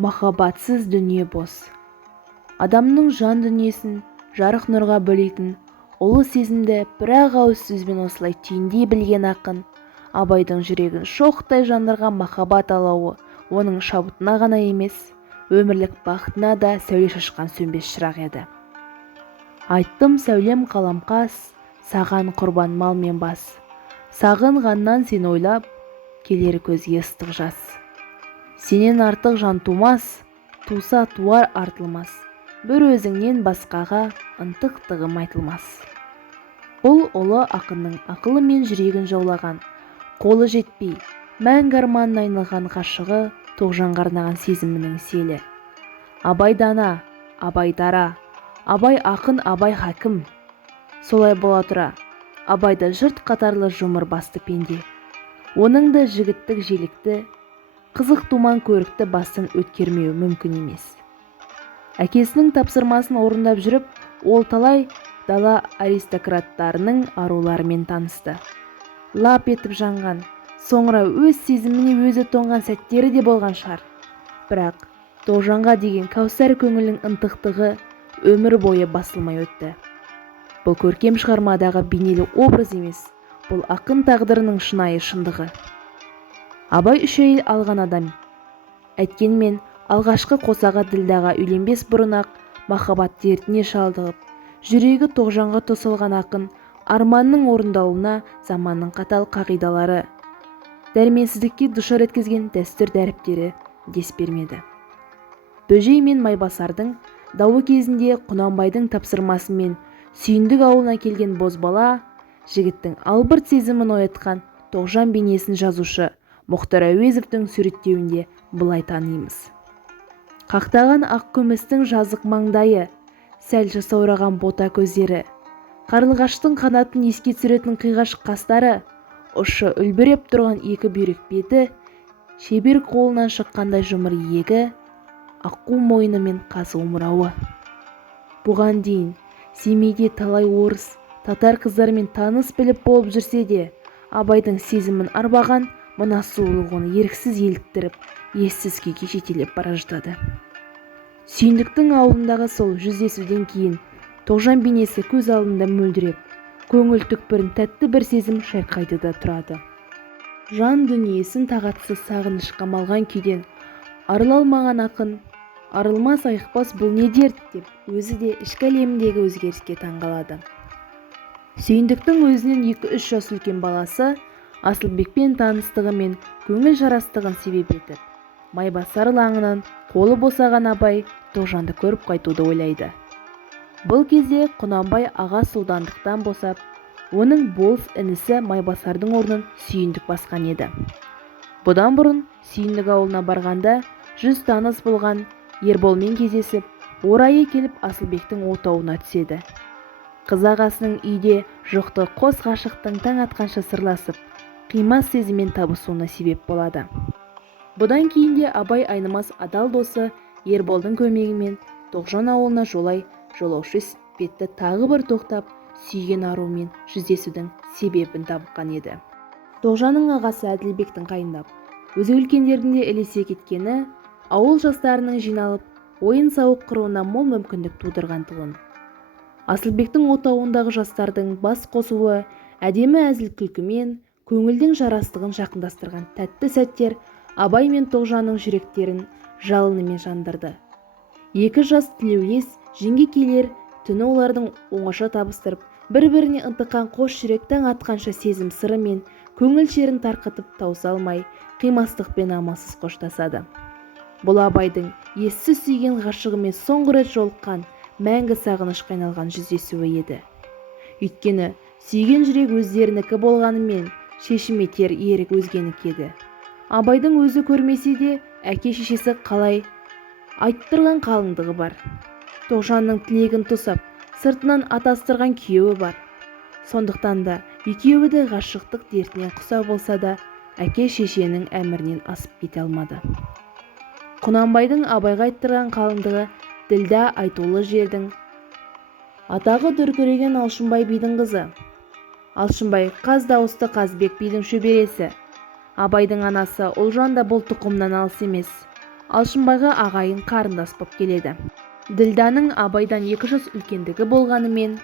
Махаббатсыз дүние бос. Адамның жан дүниесін жарық нұрға бөлейтін ұлы сезімді бір-ақ ауыз сөзбен осылай түйіндей білген ақын Абайдың жүрегін шоқтай жандырған махаббат алауы оның шабытына ғана емес, өмірлік бақытына да сәуле шашқан сөнбес шырақ еді. Айттым сәулем қаламқас, саған құрбан мал мен бас. Сағынғаннан сен ойлап, келер көзге ыстық жас. Сенен артық жан тумас, туса туар артылмас. Бір өзіңнен басқаға ынтықтығым айтылмас. Бұл ұлы ақынның ақылы мен жүрегін жаулаған, қолы жетпей, мәңгі арманына айналған ғашығы Тоғжанға арнаған сезімінің селі. Абай дана, Абай дара, Абай ақын, Абай хакім. Солай бола тұра, Абайды жұрт қатарлы жұмыр басты пенде. Оның да жігіттік желікті, қызық думан көрікті бастан өткермеу мүмкін емес. Әкесінің тапсырмасын орындап жүріп, ол талай дала аристократтарының аруларымен танысты. Лап етіп жанған, соңыра өз сезіміне өзі тоңған сәттері де болған шығар. Бірақ Тоғжанға деген кәусар көңілінің ынтықтығы өмір бойы басылмай өтті. Бұл көркем шығармадағы бейнелі образ емес, бұл ақын тағдырының шынайы шындығы. Абай үш әйел алған адам. Әйткенмен алғашқы қосаға Ділдәға үйленбес бұрын-ақ махаббат дертіне шалдығып, жүрегі Тоғжанға тосылған ақын арманның орындалуына заманның қатал қағидалары, дәрменсіздікке душар еткізген дәстүр дәріптері дес бермеді. Бөжей мен Майбасардың дауы кезінде Құнанбайдың тапсырмасымен Сүйіндік ауылына келген бозбала жігіттің албырт сезімін оятқан Тоғжан бейнесін жазушы Мұхтар Әуезовтың суреттеуінде былай танимыз. Қақтаған ақ күмістің жазық маңдайы, сәл жасаураған бота көздері, қарлығаштың қанатын еске түсіретін қиғаш қастары, ұшы үлбіреп тұрған екі бүйрек беті, шебер қолынан шыққандай жұмыр иегі, аққу мойны мен қазы омырауы. Бұған дейін Семейде талай орыс, татар қыздармен таныс біліп болып жүрсе де, Абайдың сезімін арбаған мына сұлулық оны еріксіз еліктіріп, ессіз күйге жетелеп бара жатады. Сүйіндіктің ауылындағы сол жүздесуден кейін Тоғжан бейнесі көз алдында мөлдіреп, көңіл түкпірін тәтті бір сезім шайқайды да тұрады. Жан дүниесін тағатсыз сағыныш қамалған күйден арыла алмаған ақын, арылмас айықпас бұл не дерт деп өзі де ішкі әлеміндегі өзгеріске таңғалады. Сүйіндіктің өзінен 2-3 жас үлкен баласы Асылбекпен таныстығы мен көңіл жарастығын себеп етіп, Майбасар лаңынан қолы босаған Абай Тоғжанды көріп қайтуды ойлайды. Бұл кезде Құнанбай аға сұлтандықтан босап, оның болыс інісі Майбасардың орнын Сүйіндік басқан еді. Бұдан бұрын Сүйіндік ауылына барғанда 100 таныс болған Ерболмен кездесіп, орайы келіп Асылбектің отауына түседі. Қыз ағасының үйде жоқты қос ғашықтың таң атқанша сырласып, қимас сезіммен табысуына себеп болады. Бұдан кейін де Абай айнымас адал досы Ерболдың көмегімен Тоғжан ауылына жолаушы іспетті тағы бір тоқтап, сүйген арумен жүздесудің себебін тапқан еді. Тоғжанның ағасы Әділбектің қайындап, өзі үлкендердің де ілесе кеткені, ауыл жастарының жиналып, ойын-сауық құруына мол мүмкіндік тудырғандығын. Асылбектің отауындағы жастардың бас қосуы, әдемі әзіл күлкімен көңілдің жарастығын жақындастырған тәтті сәттер Абай мен Тоғжанның жүректерін жалынымен жандырды. Екі жас тілеулес жеңге келер түні олардың оңаша табыстырып, бір-біріне ынтыққан қос жүрек таң атқанша сезім сыры мен көңіл шерін тарқытып тауса алмай, қимастықпен амалсыз қоштасады. Бұл Абайдың ессіз сүйген ғашығымен соңғы рет жолыққан, мәңгі сағынышқа айналған жүздесуі еді. Өйткені сүйген жүрек өздерінікі болғанымен, шешім етер ерік өзгенікі еді. Абайдың өзі көрмесе де, әке-шешесі қалай айттырған қалыңдығы бар. Тоғжанның тілегін тосап, сыртынан атастырған күйеуі бар. Сондықтан да екеуі де ғашықтық дертінен құса болса да, әке-шешенің әмірінен асып кете алмады. Құнанбайдың Абайға айттырған қалыңдығы Ділдә айтулы жердің атағы дүркіреген Алшынбай бидің қызы. Алшынбай қаз дауысты Қазбек бидің шөбересі. Абайдың анасы Ұлжан да бұл тұқымнан алыс емес. Алшынбайға ағайын қарындас боп келеді. Ділданың абайдан 2 жас үлкендігі болғанымен,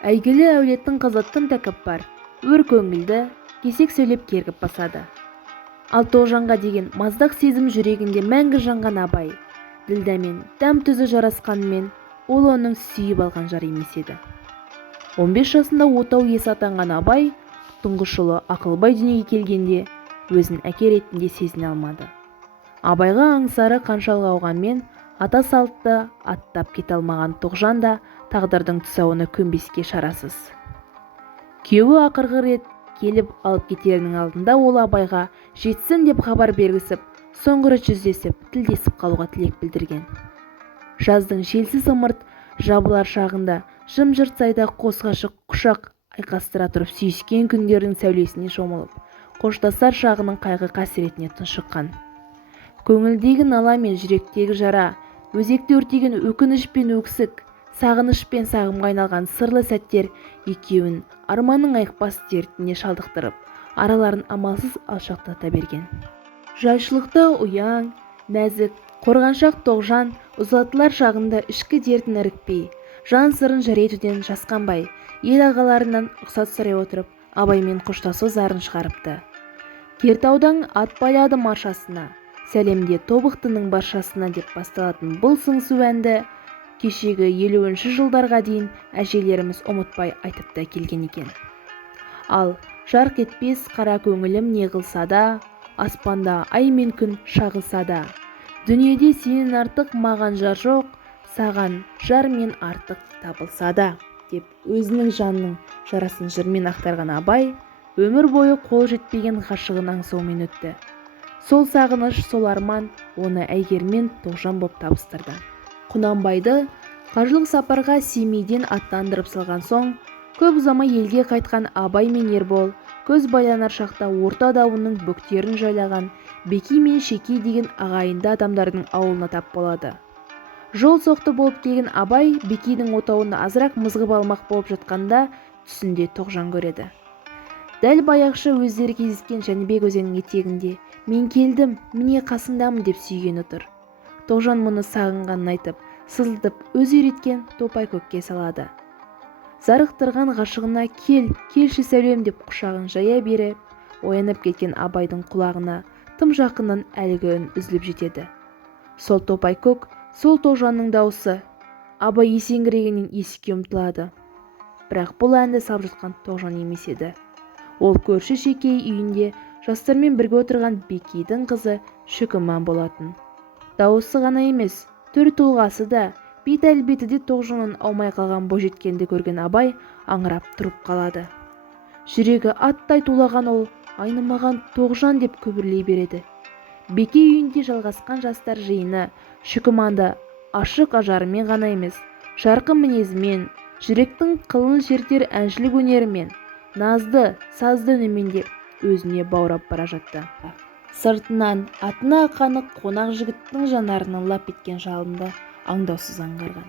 әйгілі әулеттің қызы тым тәкаппар, өр көңілді, кесек сөйлеп кергіп басады. Ал Тоғжанға деген маздақ сезім жүрегінде мәңгі жанған абай, Ділдамен дәм-тұзы жарасқанымен, ол оның сүйіп алған жар емес еді. 15 жасында отау иесі атанған абай, тұңғыш ұлы Ақылбай дүниеге келгенде, өзін әке ретінде сезіне алмады. Абайға аңсары қаншалық ауғанмен, ата салтты аттап кете алмаған Тоғжан да тағдырдың тұсауына көнбеске шарасыз. Күйеуі ақырғы рет келіп алып кетерінің алдында ол абайға жетсін деп хабар бергісіп, соңғы рет жүздесіп, тілдесіп қалуға тілек білдірген. Жаздың желсіз ымырт жабылар шағында жым-жырт сайда қос ғашық құшақ айқастыра тұрып сүйіскен күндердің сәулесіне шомылып, қоштасар шағының қайғы қасіретіне тұншыққан. Көңілдегі нала мен жүректегі жара, өзекті өртеген өкініш пен өксік, сағыныш пен сағымға айналған сырлы сәттер екеуін арманның айықпас дертіне шалдықтырып, араларын амалсыз алшақтата берген. Жайшылықта ұяң, нәзік, қорғаншақ Тоғжан ұзатылар шағында ішкі дертін ірікпей, жан сырын жар етуден жасқанбай, ел ағаларынан ұқсат сұрай отырып, абаймен қоштасу зарын шығарыпты. Кертаудан ат байлады маршасына, сәлемде тобықтының баршасына деп басталатын бұл сыңсу әнді кешегі 50-ші жылдарға дейін әжелеріміз ұмытпай айтып та келген екен. Ал жарқ етпес қара көңілім не қылса да, аспанда ай мен күн шағылса да, дүниеде сенен артық маған жар жоқ, саған жар мен артық табылса да, деп өзінің жанның жарасын жырмен ақтарған абай, өмір бойы қол жетпеген ғашығын аңсаумен өтті. Сол сағыныш, сол арман оны Әйгермен Тоғжан боп табыстырды. Құнанбайды қажылық сапарға Семейден аттандырып салған соң, көп ұзамай елге қайтқан Абай мен Ербол көз байланар шақта орта дауының бөктерін жайлаған Беки мен Шеки деген ағайынды адамдардың ауылына тап болады. Жол соқты болып келген Абай Бекидің отауында азырақ мызғып алмақ болып жатқанда түсінде Тоғжан көреді. Дәл баяғыша өздері кездескен Жәнібек өзенінің етегінде «Мен келдім, міне қасыңдамын» деп сүйгені тұр. Тоғжан мұны сағынғанын айтып, сызылтып өзі үйреткен топай көкке салады. Зарықтырған ғашығына келші сәулем деп құшағын жая беріп, оянып кеткен Абайдың құлағына тым жақыннан әлгі үн үзіліп жетеді. Сол топай көк, сол Тоғжанның дауысы. Абай есеңгірегеннен есікке ұмтылады. Бірақ бұл әнді салып жатқан Тоғжан емес еді. Ол көрші Шекей үйінде жастармен бірге отырған Бекейдің қызы Шүкіман болатын. Дауысы ғана емес, түр тұлғасы да, бет әлбеті де Тоғжаннан аумай қалған бойжеткенді көрген Абай аңырап тұрып қалады. Жүрегі аттай тулаған ол, айнымаған Тоғжан деп күбірлей береді. Бекей үйінде жалғасқан жастар жиыны Шүкіманды ашық ажарымен ғана емес, жарқын мінезімен, жүректің қылын шертер әншілік өнерімен, назды, сазды үнімен де өзіне баурап бара жатты. Сыртынан атына қанық қонақ жігіттің жанарынан лап еткен жалынды аңдаусыз аңғарған.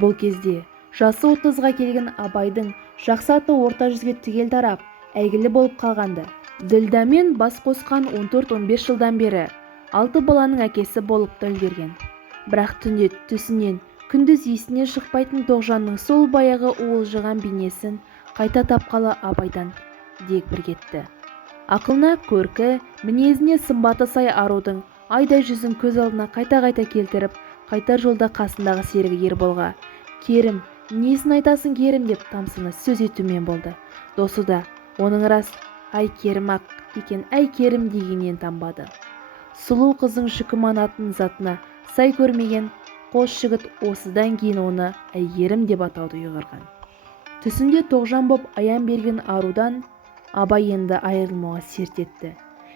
Бұл кезде жасы 30-ға келген Абайдың жақсы аты орта жүзге түгел тарап, әйгілі болып қалғанды. Ділдамен бас қосқан 14-15 жылдан бері 6 баланың әкесі болып та үлгерген. Бірақ түнде түсінен, күндіз есіне шықпайтын Тоғжанның сол баяғы уылжыған бейнесін қайта тапқалы Абайдан дегбір кетті. Ақылына көркі, мінезіне сымбаты сай арудың айдай жүзін көз алдына қайта-қайта келтіріп, қайтар жолда қасындағы серігі Ерболға «Керім, несін айтасың Керім?» деп тамсыны сөз етумен болды. Досы да оның рас «Ай Керім ақ» екен, «Ай Керім» дегеннен танбады. Сұлу қызың Шүкіман атын затына сай көрмеген қос жігіт осыдан кейін оны Әйгерім деп атауды ұйғарған. Түсінде Тоғжан боп аян берген арудан Абай енді айырылмауға серт етті.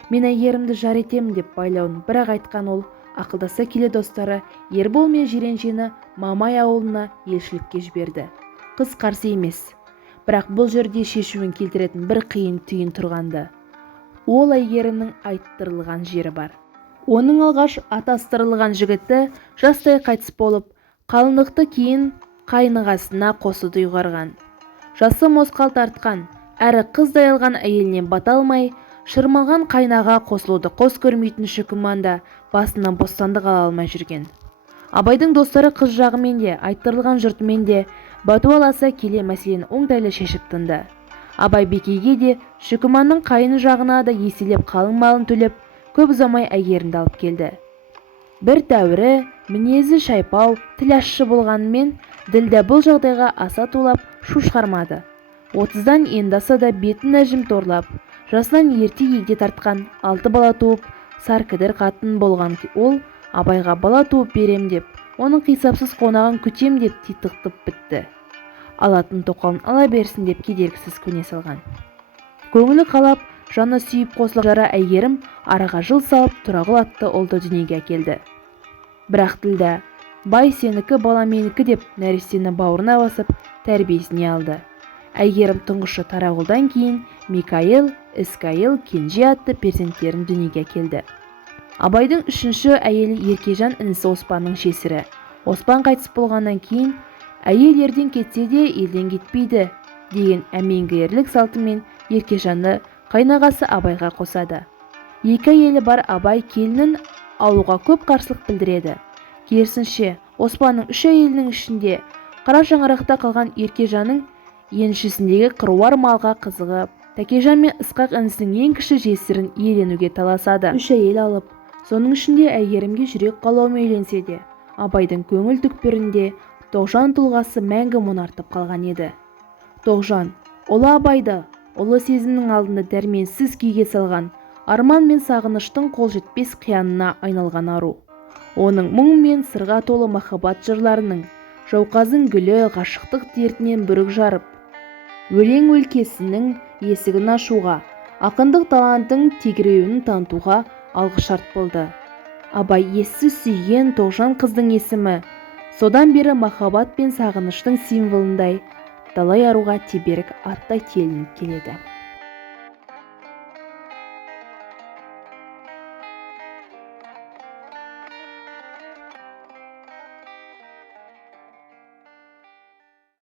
«Мен Әйгерімді жар етемін» деп байлауын бірақ айтқан ол, ақылдаса келе достары Ербол мен Жиреншені Мамай ауылына елшілікке жіберді. Қыз қарсы емес, бірақ бұл жерде шешуін келтіретін бір қиын түйін тұрғанды. Ол Әйгерімнің айттырылған жері бар. Оның алғаш атастырылған жігіті жастай қайтыс болып, қалыңдықты кейін қайнығасына қосуды ұйғарған. Жасы мосқал тартқан, әрі қыздай алған әйелінен бата алмай, шырмалған қайнаға қосылуды қос көрмейтін Шүкіман да басынан бостандық ала алмай жүрген. Абайдың достары қыз жағымен де, айттырылған жұртымен де бәтуаласа келе мәселені оңтайлы шешіп тынды. Абай Бекейге де, Шүкіманның қайын жағына да еселеп қалың малын төлеп, көп ұзамай әйгерімді алып келді. Бір тәуірі, мінезі шайпау, тіл ащы болғанымен, ділдә бұл жағдайға аса тулап, шу шығармады. 30-дан енді аса да бетін әжім торлап, жасынан ерте егде тартқан, 6 бала туып, саркідір қатын болған ол, Абайға бала туып берем деп, оның қисапсыз қонағын күтем деп титықтып бітті. Алатын тоқалын ала берсін деп кедергісіз көне салған. Көңілі қалап, жаны сүйіп қосылып жара әйгерім араға жыл салып Тұрағұл атты ұлды дүниеге әкелді. Бірақ ділдә, бай сенікі, бала менікі деп нәрестені бауырына басып, тәрбиесіне алды. Әйгерім тұңғышы Тарағұлдан кейін Микаил, Іскайыл, Кенже атты перзенттерін дүниеге әкелді. Абайдың үшінші әйелі Еркежан інісі Оспанның жесірі. Оспан қайтыс болғаннан кейін, әйел ерден кетсе де елден кетпейді деген әменгі ерлік салтымен Еркежанды қайнағасы Абайға қосады. Екі әйелі бар Абай келінін алуға көп қарсылық білдіреді. Керісінше, Оспанның үш әйелінің ішінде қара шаңырақта қалған Еркежанның еншісіндегі қыруар малға қызығып, Тәкежан мен Ысқақ інісінің ең кіші жесірін иеленуге таласады. Үш әйел алып, соның ішінде әйгерімге жүрек қалауымен үйленсе де, Абайдың көңіл түкпірінде Тоғжан тұлғасы мәңгі мұнартып қалған еді. Тоғжан, ұлы Абайды, ұлы сезімнің алдында дәрменсіз күйге салған, арман мен сағыныштың қол жетпес қиянына айналған ару. Оның мұң мен сырға толы махаббат жырларының, жауқазын гүлі ғашықтық дертінен бүрік жарып, өлең өлкесінің есігін ашуға, ақындық талантың тегіреуін танытуға алғышарт болды. Абай ессіз сүйген Тоғжан қыздың есімі содан бері махаббат пен сағыныштың символындай, талай аруға теберік аттай телініп келеді.